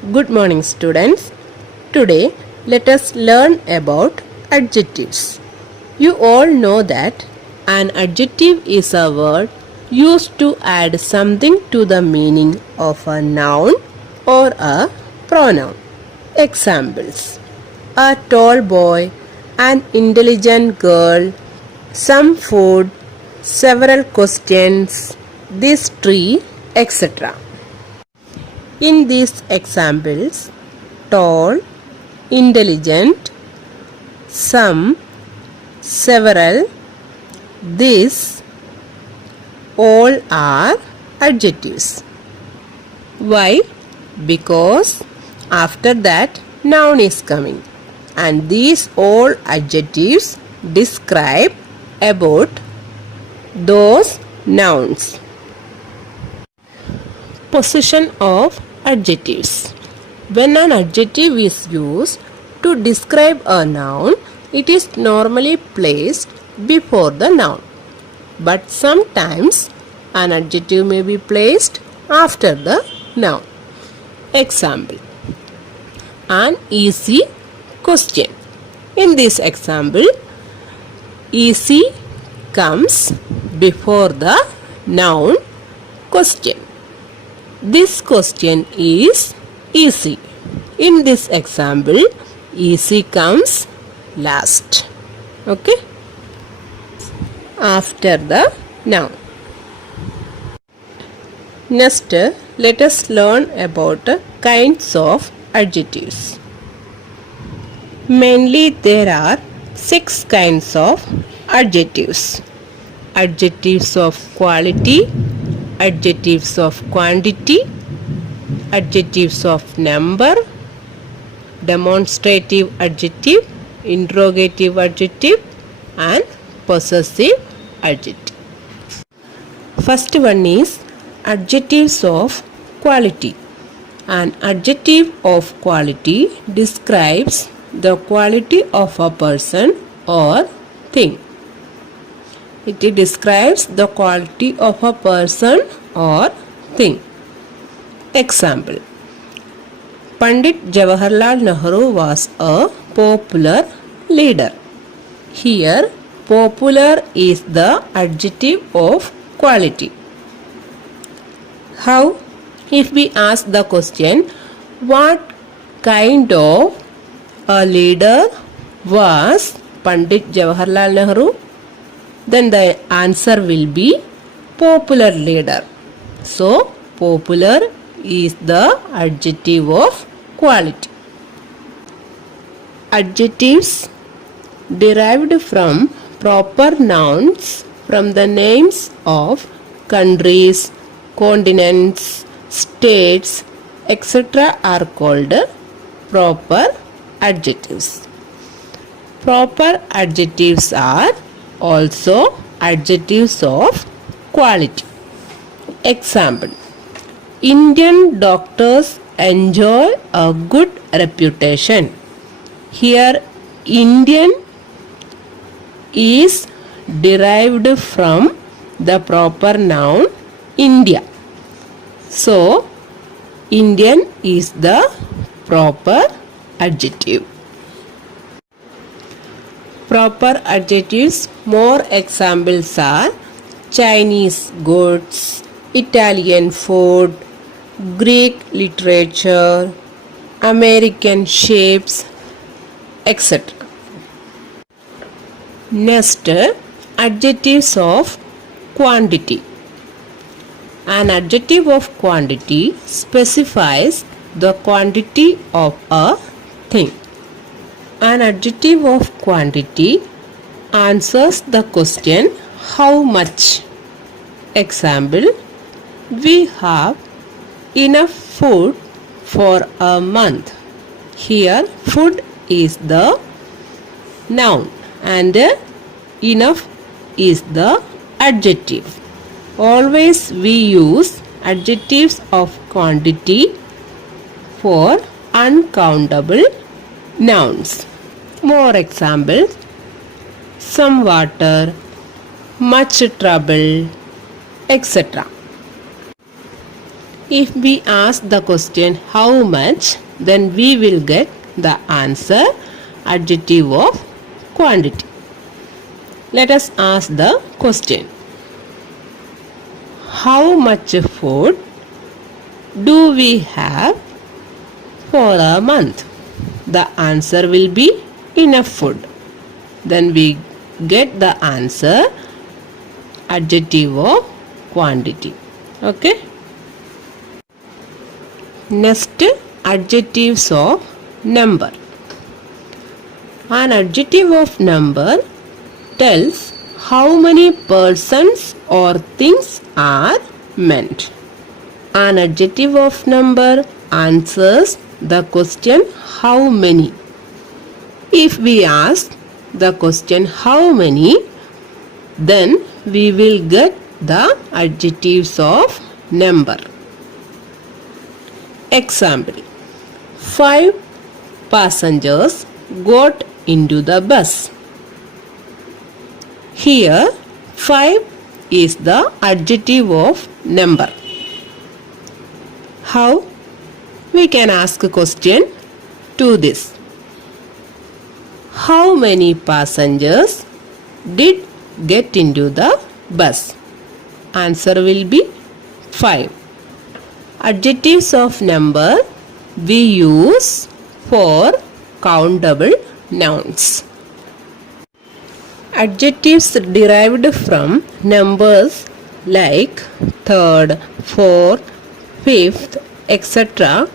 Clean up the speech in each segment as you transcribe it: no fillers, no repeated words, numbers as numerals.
Good morning, students. Today, let us learn about adjectives. You all know that an adjective is a word used to add something to the meaning of a noun or a pronoun. Examples: a tall boy, an intelligent girl, some food, several questions, this tree, etc. In these examples, tall, intelligent, some, several, this, all are adjectives. Why? Because after that noun is coming, and these all adjectives describe about those nouns. Possession of adjectives. When an adjective is used to describe a noun, it is normally placed before the noun. But sometimes an adjective may be placed after the noun. Example: an easy question. In this example, easy comes before the noun question. This question is easy. In this example, easy comes last. Okay? After the noun. Next, let us learn about kinds of adjectives. Mainly, there are 6 kinds of adjectives. Adjectives of quality, adjectives of quantity, adjectives of number, demonstrative adjective, interrogative adjective, and possessive adjective. First one is adjectives of quality. An adjective of quality describes the quality of a person or thing. It describes the quality of a person or thing. Example: Pandit Jawaharlal Nehru was a popular leader. Here, popular is the adjective of quality. How? If we ask the question, what kind of a leader was Pandit Jawaharlal Nehru? Then the answer will be popular leader. So, popular is the adjective of quality. Adjectives derived from proper nouns from the names of countries, continents, states, etc. are called proper adjectives. Proper adjectives are also adjectives of quality. Example: Indian doctors enjoy a good reputation. Here, Indian is derived from the proper noun India. So, Indian is the proper adjective. Proper adjectives, more examples are Chinese goods, Italian food, Greek literature, American shapes, etc. Next, adjectives of quantity. An adjective of quantity specifies the quantity of a thing. An adjective of quantity answers the question how much. Example: we have enough food for a month. Here, food is the noun and enough is the adjective. Always we use adjectives of quantity for uncountable nouns. More examples: some water, much trouble, etc. If we ask the question how much, then we will get the answer adjective of quantity. Let us ask the question. How much food do we have for a month? The answer will be enough food. Then we get the answer adjective of quantity. Okay. Next, adjectives of number. An adjective of number tells how many persons or things are meant. An adjective of number answers the question how many. If we ask the question how many, then we will get the adjectives of number. Example: 5 passengers got into the bus. Here 5 is the adjective of number. How? We can ask a question to this. How many passengers did get into the bus? Answer will be 5. Adjectives of number we use for countable nouns. Adjectives derived from numbers like third, fourth, fifth, etc.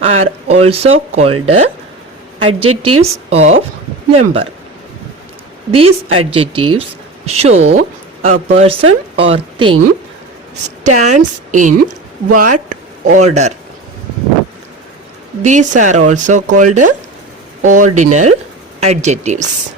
are also called adjectives of number. These adjectives show a person or thing stands in what order. These are also called ordinal adjectives.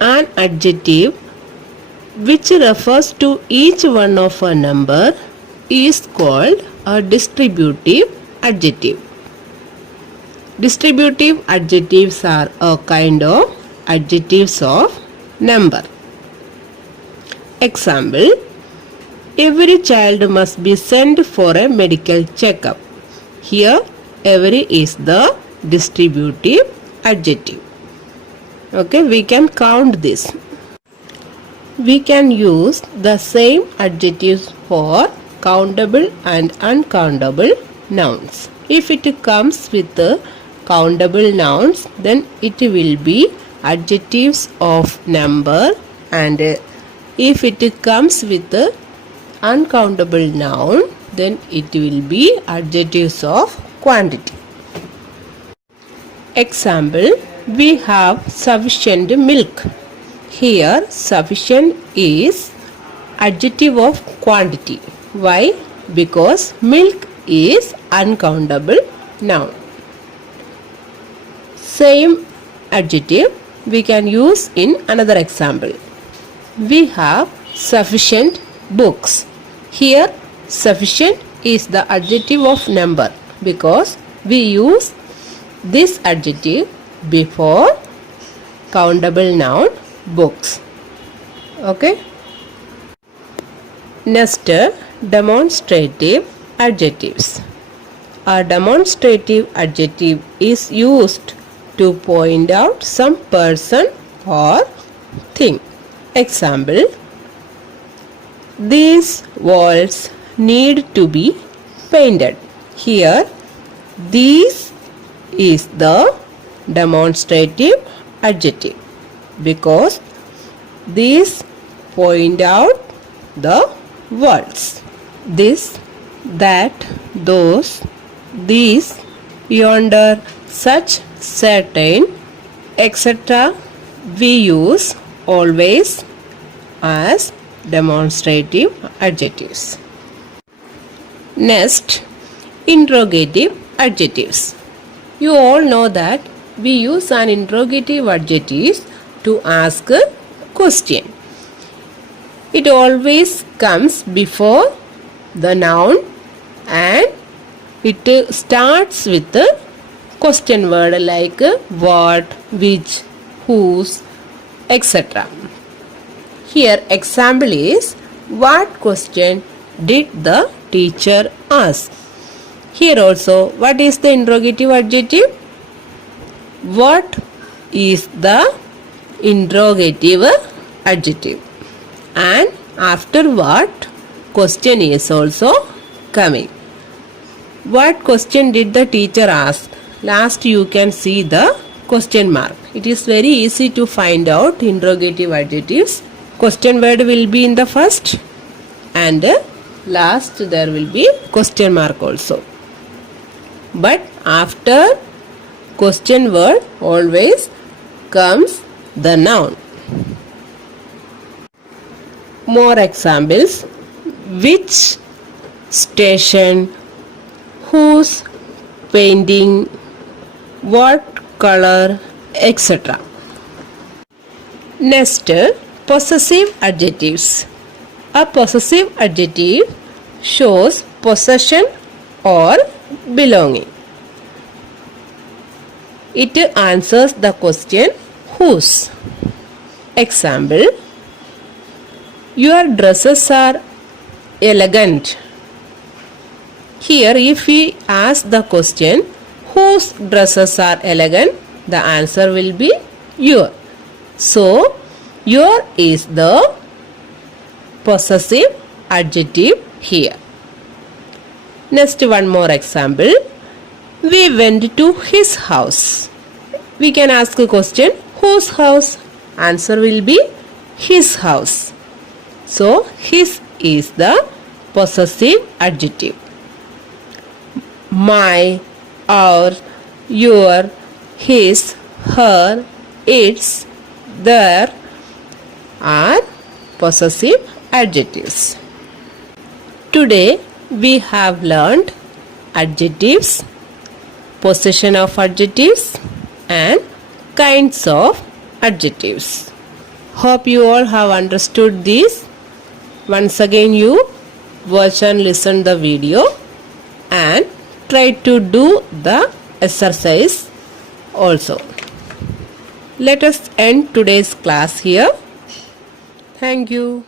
An adjective which refers to each one of a number is called a distributive adjective. Distributive adjectives are a kind of adjectives of number. Example: every child must be sent for a medical checkup. Here, every is the distributive adjective. Okay, we can count this. We can use the same adjectives for countable and uncountable nouns. If it comes with countable nouns, then it will be adjectives of number, and if it comes with uncountable noun, then it will be adjectives of quantity. Example: we have sufficient milk. Here sufficient is adjective of quantity. Why? Because milk is uncountable noun. Same adjective we can use in another example. We have sufficient books. Here sufficient is the adjective of number because we use this adjective before countable noun books. Okay. Next, demonstrative adjectives. A demonstrative adjective is used to point out some person or thing. Example: these walls need to be painted. Here, these is the demonstrative adjective because these point out the words. This, that, those, these, yonder, such, certain, etc. we use always as demonstrative adjectives. Next, interrogative adjectives. You all know that we use an interrogative adjective to ask a question. It always comes before the noun and it starts with a question word like what, which, whose, etc. Here example is: what question did the teacher asks. Here also, what is the interrogative adjective? What is the interrogative adjective? And after what, question is also coming. What question did the teacher ask? Last you can see the question mark. It is very easy to find out interrogative adjectives. Question word will be in the first and last there will be question mark also. But after question word always comes the noun. More examples. Which station, whose painting, what color, etc. Next, possessive adjectives. A possessive adjective shows possession or belonging. It answers the question whose. Example, your dresses are elegant. Here if we ask the question whose dresses are elegant, the answer will be your. So your is the possessive adjective here. Next, one more example. We went to his house. We can ask a question whose house? Answer will be his house. So his is the possessive adjective. My, our, your, his, her, its, their are possessive adjectives. Today we have learned adjectives, possession of adjectives and kinds of adjectives. Hope you all have understood this. Once again you watch and listen the video and try to do the exercise also. Let us end today's class here. Thank you.